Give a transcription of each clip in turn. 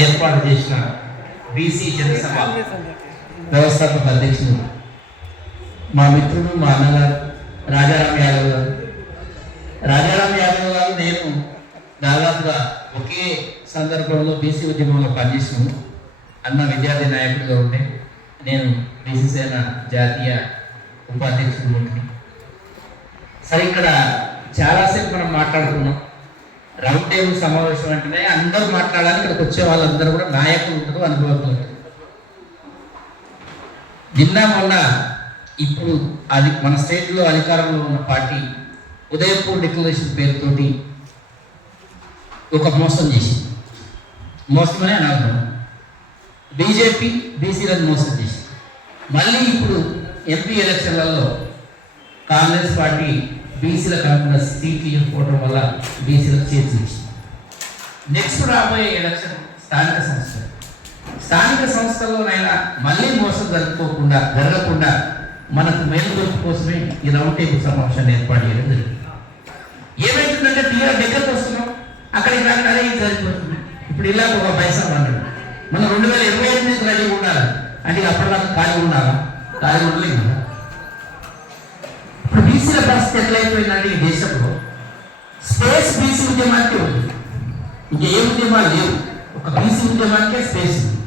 ఏర్పాటు చేసిన బీసీ జనసభ వ్యవస్థాపక అధ్యక్షుడు మా మిత్రుడు మా అన్నగారు రాజారాం యాదవ్ గారు. రాజారాం యాదవ్ గారు నేను దాదాపుగా ఒకే సందర్భంలో బీసీ ఉద్యమంలో పనిచేసాము అన్న విద్యార్థి నాయకుడిగా ఉండే నేను బీసీ సేన జాతీయ ఉపాధ్యక్షుడు సరే ఇక్కడ చాలాసేపు మనం మాట్లాడుకున్నాం. రౌండ్ టేబుల్ సమావేశం అంటేనే అందరూ మాట్లాడాలి ఇక్కడికి వచ్చే వాళ్ళందరూ కూడా నాయకులు ఉంటారు అనుభవజ్ఞులు ఉంటారు నిన్న మొన్న ఇప్పుడు అది మన స్టేట్లో అధికారంలో ఉన్న పార్టీ ఉదయపూర్ డిక్లరేషన్ పేరుతోటి ఒక మోసం చేసింది. మోసమనే అనాలి బీజేపీ బీసీలను మోసం చేసింది. మళ్ళీ ఇప్పుడు ఎంపీ ఎలక్షన్లలో కాంగ్రెస్ పార్టీ బీసీల కాకుండా సీట్లు ఇవ్వకపోవడం వల్ల బీసీలకు చేర్చి నెక్స్ట్ రాబోయే ఎలక్షన్ స్థానిక సంస్థలు. స్థానిక సంస్థల్లోనైనా మళ్ళీ మోసం జరుపుకోకుండా జరగకుండా మనకు మేలుకొల్పు కోసమే ఈ రౌండ్ టేబుల్ సమావేశాన్ని ఏర్పాటు చేయడం జరిగింది. ఏమైతుందంటే తీరా దగ్గరకు వస్తున్నాం అక్కడికి రాక అదే ఇది ఇప్పుడు ఇలా ఒక పైసా అన్నాడు మనం రెండు వేల ఇరవై ఎనిమిది రెడీ ఉండాలి? అంటే అప్పటిదాకా ఖాళీ ఉండాలా ఖాళీ ఉండలేదు? కదా బీసీల సెటిల్ అయిపోయిందండి ఈ దేశంలో. స్పేస్ బీసీ ఉద్యమానికి ఉంది. ఇంకా ఏ ఉద్యమాలు లేవు. ఒక బీసీ ఉద్యమానికే స్పేస్ ఉంది.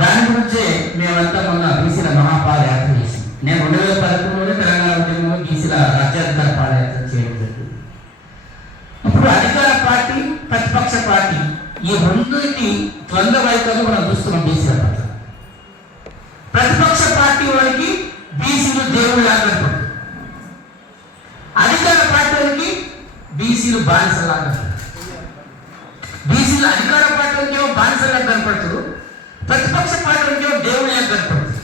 దాని గురించే మేమంతా మొన్న బీసీల మహాపాదయాత్ర చేసి నేను రెండు వేల పదకొండులోనే తెలంగాణ ఉద్యమంలో బీసీల రాజ్యాధికార పాదయాత్ర చేయడం జరిగింది. ఇప్పుడు అధికార పార్టీ ప్రతిపక్ష పార్టీ ఈ రెండింటి ద్వంద్వ వైఖరిని మనం చూస్తున్నాం బీసీల పట్ల ప్రతిపక్ష పార్టీ వారికి బీసీలు దేవుళ్ళు లాగా అధికార పార్టీ వారికి బీసీలు బానిసలాగా. బీసీలు అధికార పార్టీ వారికి ఏమో బానిసలాగా కనపడుతున్నారు ప్రతిపక్ష పార్టీ వారికి ఏమో దేవుళ్ళగా కనపడుతుంది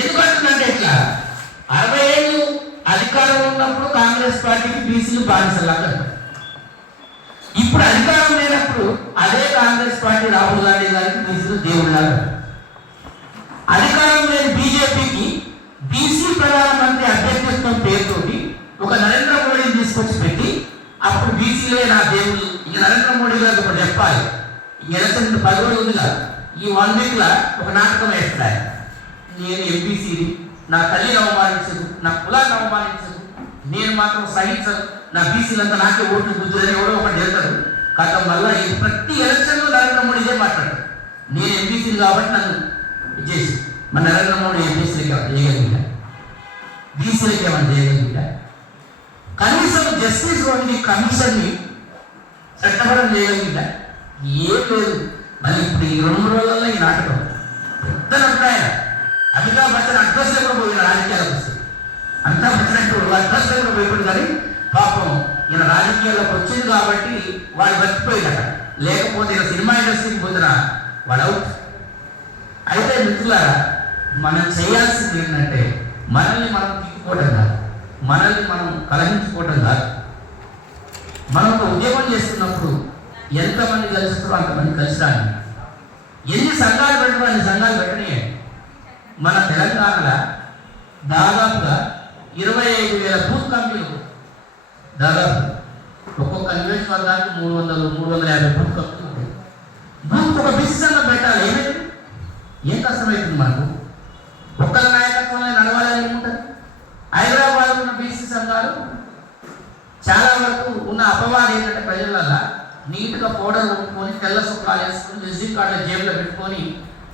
ఎందుకంటుందంటే ఇట్లా అరవై ఏళ్ళు అధికారం ఉన్నప్పుడు కాంగ్రెస్ పార్టీకి బీసీలు బానిసలాగా ఇప్పుడు అధికారం లేనప్పుడు అదే కాంగ్రెస్ పార్టీ రాహుల్ గాంధీ గారికి బీసీలు దేవుళ్ళగా అధికారం లేని బీజేపీకి బీసీ ప్రధానమంత్రి అభ్యర్థిత్వం పేరుతోటి ఒక నరేంద్ర మోడీని తీసుకొచ్చి పెట్టి అప్పుడు బీసీలే నా దేవుడు. ఇంక నరేంద్ర మోడీ గారు ఒకటి చెప్పాలి. ఇంక ఎలక్షన్ పది రోజులు ఉందిగా ఈ వన్ వీక్లా ఒక నాటకం వేస్తాయి నేను ఎంపీసీని నా తల్లిని అవమానించదు నా కులాన్ని అవమానించదు నేను మాత్రం సహించదు నా బీసీలంతా నాకే ఓట్లు గుద్దులని ఎవడో ఒకటి వెళ్తాడు కాక మళ్ళా ఈ ప్రతి ఎలక్షన్లో నరేంద్ర మోడీ ఇదే మాట్లాడు నేను ఎంపీసీని కాబట్టి నన్ను ఇచ్చేసి మన నరేంద్ర మోడీ ఎంపీసీలకి ఏమైనా చేయగలిగిన బీసీలకి ఏమైనా చేయగలిగిన కనీసం జస్టిస్ వంటి కమిషన్ని చట్టపరం చేయగలిగిందా ఏం లేదు. మళ్ళీ ఇప్పుడు ఈ రెండు రోజుల్లో ఈ నాటకం పెద్ద అభిప్రాయం అమితాబ్ బచ్చన్ అడ్రస్ కూడా పోయిన రాజకీయాలకు వస్తుంది అమితాబ్ బచ్చన్ అంటే అడ్రస్ కూడా పోయిపోయింది కానీ పాపం ఈయన రాజకీయాల్లోకి వచ్చింది కాబట్టి వాడు బతికిపోయిందట లేకపోతే ఈయన సినిమా ఇండస్ట్రీకి పోతున్న వాడు అవుట్ అయితే మిత్రులారా మనం చేయాల్సింది ఏంటంటే మనల్ని మనం తిప్పుకోవడం కాదు. మనల్ని మనం కలహించుకోవటం కాదు. మనం ఒక ఉద్యమం చేస్తున్నప్పుడు ఎంతమంది కలుస్తారో అంతమంది కలిసిరాని ఎన్ని సంఘాలు పెట్టడం అన్ని సంఘాలు పెట్టనే మన తెలంగాణలో దాదాపుగా ఇరవై ఐదు వేల బూత్ కంపెనీలు దాదాపు ఒక్కొక్క నియోజకవర్గానికి మూడు వందలు మూడు వందల యాభై బూత్ కమిటీలు ఉంటాయి బూత్ ఒక బిజినెస్ అన్న పెట్టాలి. ఏమైంది? ఏం కష్టమవుతుంది మనకు? ఒక్కరి నాయకత్వంలో నడవాలని ఏముంటుంది హైదరాబాద్ ఉన్న బీసీ సంఘాలు చాలా వరకు ఉన్న అపవాదం ఏంటంటే ప్రజలల్ల నీట్గా పౌడర్ కొనుక్కొని తెల్ల సుఖాలు వేసుకొని విజిటింగ్ కార్డుల జేబులో పెట్టుకొని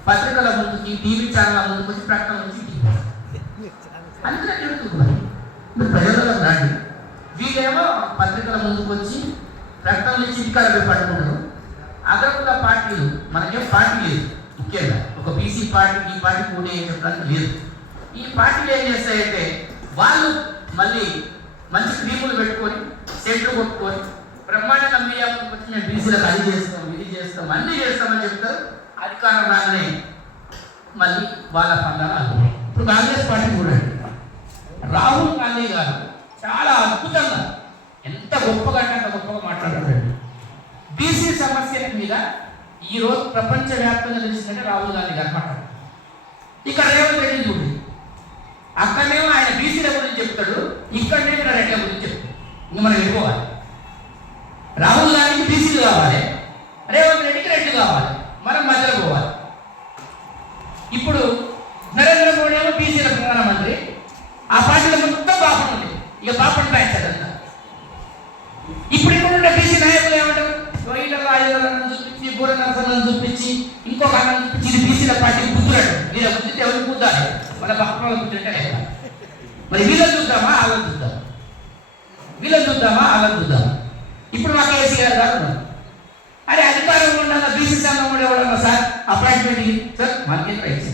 పత్రికల ముందుకి టీవీ ఛానల్ ముందుకు వచ్చి ప్రకటన నుంచి అందుకనే చెబుతుంది మరి. మీరు రండి వీళ్ళేమో పత్రికల ముందుకు వచ్చి ప్రకటనలు ఇచ్చి ఇంటికాడ పట్టుకుంటారు అగ్రకుల పార్టీలు మనకేం పార్టీ లేదు. ముఖ్యంగా ఒక బీసీ పార్టీ ఈ పార్టీ పోటీ ఏం చెప్పడానికి లేదు. ఈ పార్టీలు ఏం చేస్తాయంటే వాళ్ళు మళ్ళీ మంచి క్రీములు పెట్టుకొని సెంట్లు కొట్టుకొని బ్రహ్మాండ కంపెనీ ముందుకు వచ్చి మేము బీసీలకు అది చేస్తాం ఇది చేస్తాం అన్నీ చేస్తామని చెప్తారు. అధికారం రాగానే మళ్ళీ వాళ్ళ పందాలు ఇప్పుడు కాంగ్రెస్ పార్టీ చూడండి. రాహుల్ గాంధీ గారు చాలా అద్భుతంగా ఎంత గొప్పగా అంటే అంత గొప్పగా మాట్లాడతాడు బీసీ సమస్యల మీద ఈ రోజు ప్రపంచవ్యాప్తంగా తెలిసిందంటే రాహుల్ గాంధీ గారు మాట్లాడారు ఇక్కడ రేవంత్ రెడ్డి చూడండి. అక్కడనేమో ఆయన బీసీల గురించి చెప్తాడు ఇక్కడనేమో రెడ్ల గురించి చెప్తాడు. ఇంక మనం వెళ్ళిపోవాలి. రాహుల్ గాంధీకి బీసీలు కావాలి. రేవంత్ రెడ్డికి మనం మధ్యలో పోవాలి. ఇప్పుడు నరేంద్ర మోడీ ఏమో బీసీల ప్రధానమంత్రి. ఆ పార్టీలో మొత్తం పాపం ఉంది. ఇక పాపం బ్యాచ్ అదంతా ఇప్పుడు ఇక్కడ ఉన్న బీసీ నాయకులు ఏమంటారు? వీళ్ళ రాజులను చూపించి బూర నరసలను చూపించి ఇంకొక అన్నను చూపించి ఇది బీసీల పార్టీ బుద్ధురాడు వీళ్ళ బుద్ధితే ఎవరు బుద్ధాలి మన పక్కన బుద్ధింటే లేక మరి వీళ్ళని చూద్దామా వాళ్ళని చూద్దాం వీళ్ళని చూద్దామా వాళ్ళని చూద్దామా ఇప్పుడు మా కేసీఆర్ గారు ఉన్నారు. అరే అధికారం ఉండాల బీసీ సంఘం కూడా ఎవడన్నా sir appointment sir market price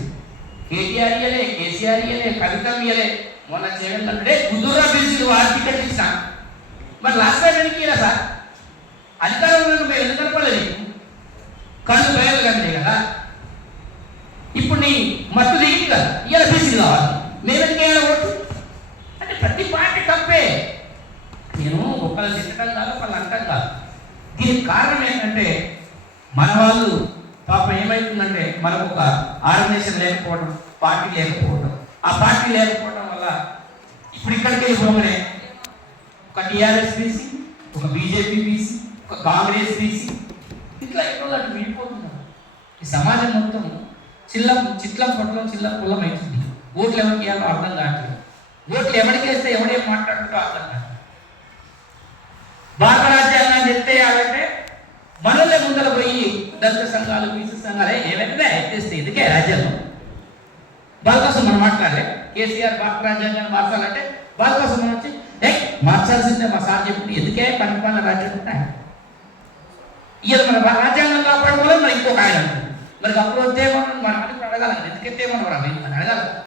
KTR ఇయ్యలే కేసీఆర్ ఇయ్యలే కవితం ఇయ్యలే మొన్న జగన్ అంటే కుదుర్రా బీసీలు ఆర్థిక టికెట్ మరి లాస్ట్ టైం ఎందుకు సార్ అధికారంలో మేము ఎందుకు కనపడలేదు కళ్ళు ప్రయోగం కనిలే కదా ఇప్పుడు నీ మత్తు దిగింది కదా ఇవాళ బీసీలు కావాలి మేము ఎందుకు వేయాలి ఓటు అంటే ప్రతి పార్టీ తప్పే నేను ఒకళ్ళు తిట్టడం కాదు ఒకళ్ళు అంటం కాదు దీనికి కారణం ఏంటంటే మన వాళ్ళు పాపం ఏమవుతుందంటే మనకు ఒక ఆర్గనైజేషన్ లేకపోవడం పార్టీ లేకపోవడం ఆ పార్టీ లేకపోవడం వల్ల ఇప్పుడు ఇక్కడికి వెళ్ళి పోగానే ఒక టీఆర్ఎస్ బీసీ ఒక బీజేపీ బీసీ ఒక కాంగ్రెస్ బీసీ ఇట్లా ఎక్కడో అటు విడిపోతున్నారు. ఈ సమాజం మొత్తం చిల్లం చిట్లం పొట్లం చిల్లం కులం అవుతుంది ఓట్లు ఎవరికి ఇవ్వాలో అర్థం కావట్లేదు. ఓట్లు ఎవరికి వేస్తే ఎవడేం మాట్లాడుతుందో అర్థం కాదు సంఘాలు బీసీ సంఘాలు ఏవైతే ఎత్తేస్తే ఇదికే రాజ్యాంగం. వాళ్ళ కోసం మనం మాట్లాడలే. కేసీఆర్ భారత రాజ్యాంగాన్ని మార్చాలంటే వాళ్ళ కోసం మనం వచ్చి ఏ మార్చాల్సిందే మా సార్ చెప్పింది. ఎందుకే పరిపాలన రాజ్యాంగం ఉంటాయి ఇవాళ మన రాజ్యాంగం కాపాడుకోవాలి మరి ఇంకొక ఆయన. మరి అప్పుడు వస్తే మనం మనం అడగాలి ఎందుకెత్తే మనం అడగాలి